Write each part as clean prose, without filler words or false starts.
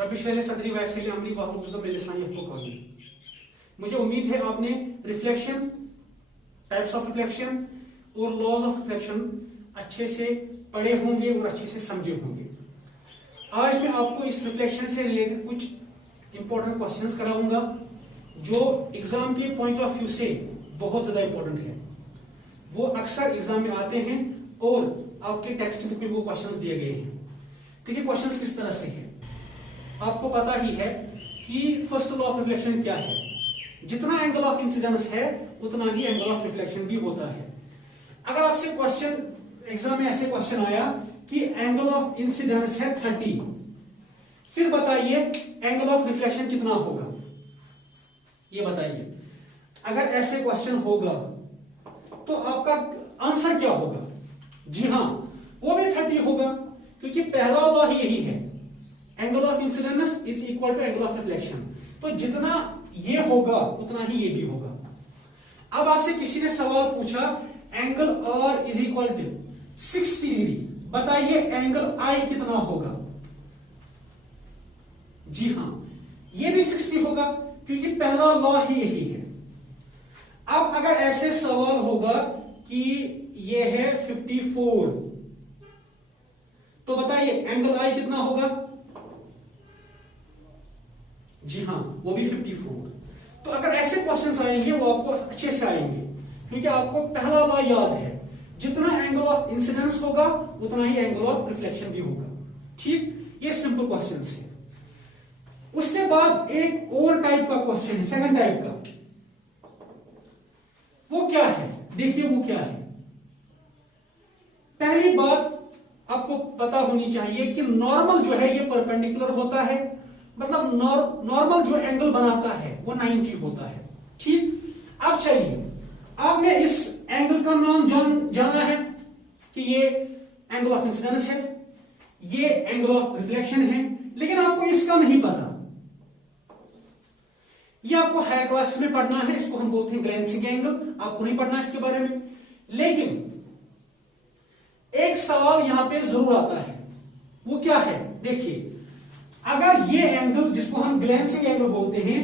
Rabbi इश्रह ली सदरी वयस्सिर ली अमरी वाहलुल उक़दतम मिन लिसानी यफ़क़हू क़ौली। मुझे उम्मीद है आपने रिफ्लेक्शन, टाइप्स ऑफ रिफ्लेक्शन और लॉज ऑफ रिफ्लेक्शन अच्छे से पढ़े होंगे और अच्छे से समझे होंगे। आज मैं आपको इस रिफ्लेक्शन से रिलेटेड कुछ इंपॉर्टेंट क्वेश्चंस कराऊंगा जो एग्जाम के पॉइंट ऑफ व्यू से बहुत ज्यादा इंपॉर्टेंट है। वो अक्सर एग्जाम में आते हैं और आपके टेक्स्ट बुक में वो क्वेश्चंस दिए गए हैं। देखिए क्वेश्चंस किस तरह से है। आपको पता ही है कि फर्स्ट लॉ ऑफ रिफ्लेक्शन क्या है। जितना एंगल ऑफ इंसिडेंस है उतना ही एंगल ऑफ रिफ्लेक्शन भी होता है। अगर आपसे क्वेश्चन एग्जाम में ऐसे क्वेश्चन आया कि एंगल ऑफ इंसिडेंस है 30, फिर बताइए एंगल ऑफ रिफ्लेक्शन कितना होगा, ये बताइए। अगर ऐसे क्वेश्चन होगा तो आपका आंसर क्या होगा? जी हां, वो भी 30 होगा, क्योंकि पहला लॉ ही यही है, angle of incidence is equal to angle of reflection. तो जितना ये होगा उतना ही ये भी होगा। अब आपसे किसी ने सवाल पूछा angle R is equal to 60 degree, बताइए एंगल I कितना होगा? जी हां, ये भी 60 होगा, क्योंकि पहला लॉ ही यही है। अब अगर ऐसे सवाल होगा कि ये है 54, तो बताइए एंगल I कितना होगा? जी हां, वो भी 54। तो अगर ऐसे क्वेश्चंस आएंगे वो आपको अच्छे से आएंगे, क्योंकि आपको पहला लॉ याद है, जितना एंगल ऑफ इंसिडेंस होगा उतना ही एंगल ऑफ रिफ्लेक्शन भी होगा। ठीक, ये सिंपल क्वेश्चंस है। उसके बाद एक और टाइप का क्वेश्चन है, सेकंड टाइप का। वो क्या है? देखिए वो क्या है। पहली बात आपको पता होनी चाहिए कि नॉर्मल जो है ये परपेंडिकुलर होता है, मतलब नॉर्मल जो एंगल बनाता है वो 90 होता है। ठीक, अब चलिए, आपने इस एंगल का नाम जाना है कि ये एंगल ऑफ इंसिडेंस है, ये एंगल ऑफ रिफ्लेक्शन है, लेकिन आपको इसका नहीं पता। ये आपको हायर क्लास में पढ़ना है, इसको हम बोलते हैं ग्लेंसिंग एंगल, आपको नहीं पढ़ना इसके बारे में। लेकिन एक सवाल यहां पे जरूर आता है, वो क्या है? देखिए, अगर ये एंगल जिसको हम ग्लेंसिंग एंगल बोलते हैं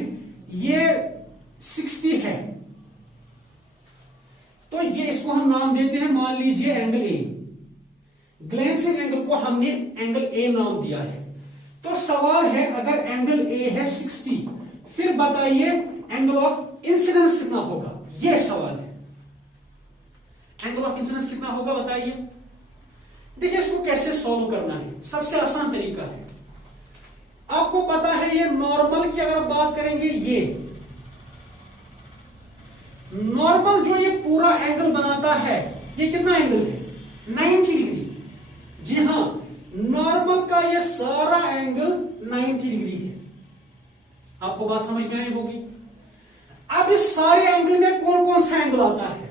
ये 60 है, तो ये इसको हम नाम देते हैं, मान लीजिए एंगल ए। ग्लेंसिंग एंगल को हमने एंगल ए नाम दिया है। तो सवाल है अगर एंगल ए है 60, फिर बताइए एंगल ऑफ इंसिडेंस कितना होगा? यह सवाल है, एंगल ऑफ इंसिडेंस कितना होगा बताइए। देखिए इसको कैसे सॉल्व करना है, सबसे आसान तरीका है। आपको पता है ये नॉर्मल की अगर बात करेंगे, ये नॉर्मल जो ये पूरा एंगल बनाता है ये कितना एंगल है? 90 डिग्री। जी हां, नॉर्मल का ये सारा एंगल 90 डिग्री है। आपको बात समझ में आई होगी। अब इस सारे एंगल में कौन कौन सा एंगल आता है?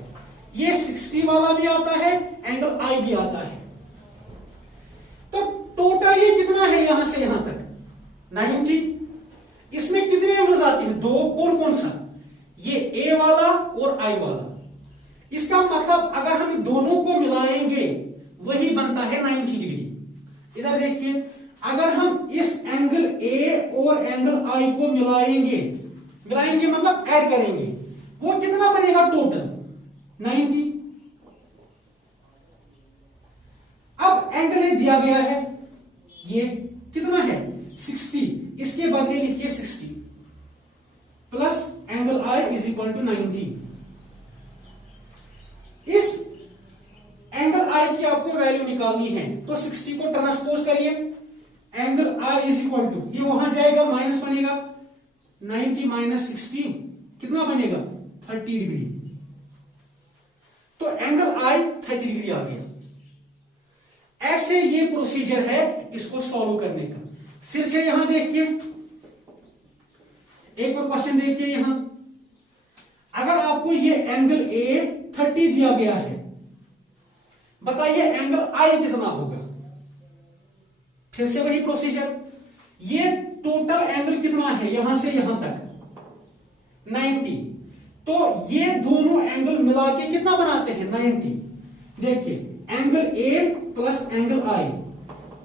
ये 60 वाला भी आता है, एंगल I भी आता है। तो टोटल ये कितना है यहां से यहां तक? 90। इसमें कितने एंगल्स आते हैं? दो। कौन कौन सा? ये A वाला और I वाला। इसका मतलब अगर हम दोनों को मिलाएंगे वही बनता है 90 डिग्री। इधर देखिए, अगर हम इस एंगल A और एंगल I को मिलाएंगे मतलब ऐड करेंगे, वो कितना बनेगा टोटल? 90। अब एंगल A दिया गया है, ये कितना है? 60। इसके बदले लिखिए 60 plus angle I is equal to 90। इस एंगल I की आपको वैल्यू निकालनी है, तो 60 को ट्रांसपोज करिए, angle I is equal to, ये वहां जाएगा माइनस बनेगा, 90 माइनस 60 कितना बनेगा? 30 डिग्री। तो एंगल I 30 डिग्री आ गया। ऐसे ये प्रोसीजर है इसको सॉल्व करने का। फिर से यहां देखिए, एक और क्वेश्चन देखिए यहां। अगर आपको ये एंगल A 30 दिया गया है, बताइए एंगल I कितना होगा? फिर से वही प्रोसीजर, ये टोटल एंगल कितना है यहां से यहां तक? 90। तो ये दोनों एंगल मिला के कितना बनाते हैं? 90। देखिए angle A plus angle I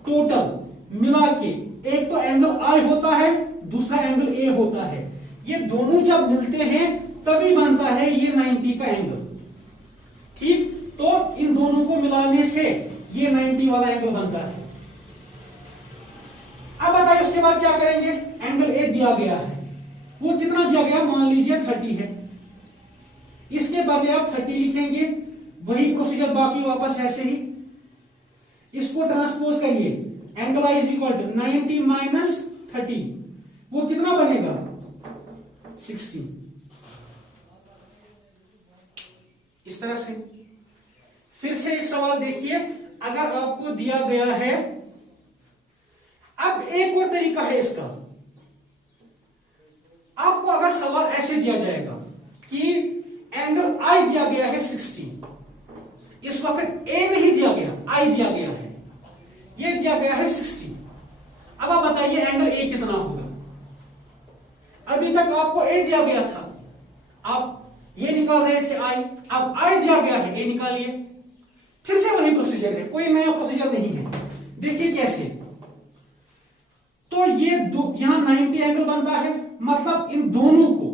total मिला के एक तो एंगल आई होता है, दूसरा एंगल ए होता है। ये दोनों जब मिलते हैं तभी बनता है ये 90 का एंगल। ठीक, तो इन दोनों को मिलाने से ये 90 वाला एंगल बनता है। अब बताइए उसके बाद क्या करेंगे। एंगल ए दिया गया है, वो कितना दिया गया, मान लीजिए 30 है। इसके बदले आप 30 लिखेंगे, वही प्रोसीजर बाकी वापस ऐसे ही। इसको ट्रांसपोज करिए, angle I is equal to 90 minus 30, वो कितना बनेगा 60। इस तरह से फिर से एक सवाल देखिए, अगर आपको दिया गया है, अब एक और तरीका है इसका। आपको अगर सवाल ऐसे दिया जाएगा कि एंगल आई दिया गया है 60, इस वक्त ए नहीं दिया गया, आई दिया गया है, ये दिया गया है 60। अब आप बताइए एंगल ए कितना होगा। अभी तक आपको ए दिया गया था, आप ये निकाल रहे थे आई, अब आई दिया गया है, ए निकालिए। फिर से वही प्रोसीजर है, कोई नया प्रोसीजर नहीं है। देखिए कैसे, तो ये दो यहां 90 एंगल बनता है, मतलब इन दोनों को,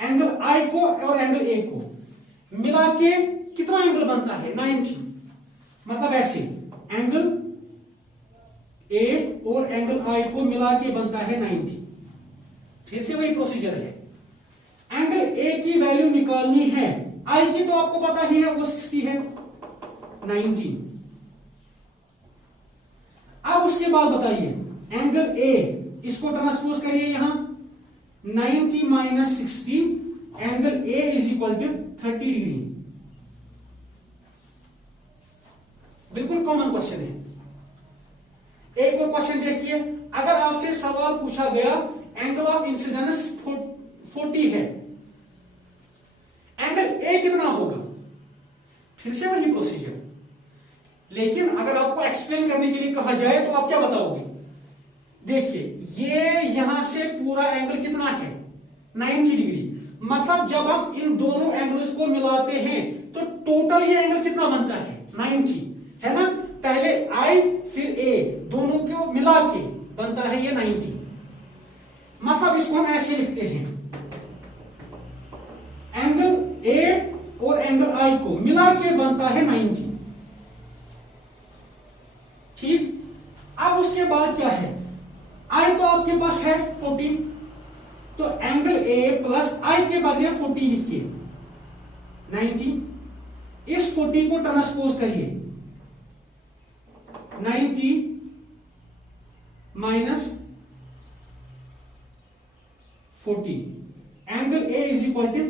एंगल आई को और एंगल ए को मिला के कितना एंगल बनता है 90। मतलब ऐसे एंगल ए और एंगल आई को मिला के बनता है 90। फिर से वही प्रोसीजर है, एंगल ए की वैल्यू निकालनी है, आई की तो आपको पता ही है वो 60 है, 90। अब उसके बाद बताइए एंगल ए, इसको ट्रांसपोज करिए यहां, 90 minus 60, angle A is equal to 30 degree. बिल्कुल कॉमन क्वेश्चन है। एक और क्वेश्चन देखिए, अगर आपसे सवाल पूछा गया एंगल ऑफ इंसिडेंस 40 है, एंगल ए कितना होगा। फिर से वही प्रोसीजर, लेकिन अगर आपको एक्सप्लेन करने के लिए कहा जाए तो आप क्या बताओगे। देखिए ये यहां से पूरा एंगल कितना है 90 डिग्री, मतलब जब हम इन दोनों एंगल्स को मिलाते हैं तो टोटल ये एंगल कितना बनता है 90, है ना। पहले आई फिर ए, दोनों को मिला के बनता है ये 90। मतलब इसको हम ऐसे लिखते हैं, एंगल ए और एंगल आई को मिला के बनता है 90। ठीक, अब उसके बाद क्या है, आई तो आपके पास है 40, तो एंगल ए प्लस आई के बदले 40 लिखिए 90। इस 40 को ट्रांसपोज करिए, 90 minus 40, angle A is equal to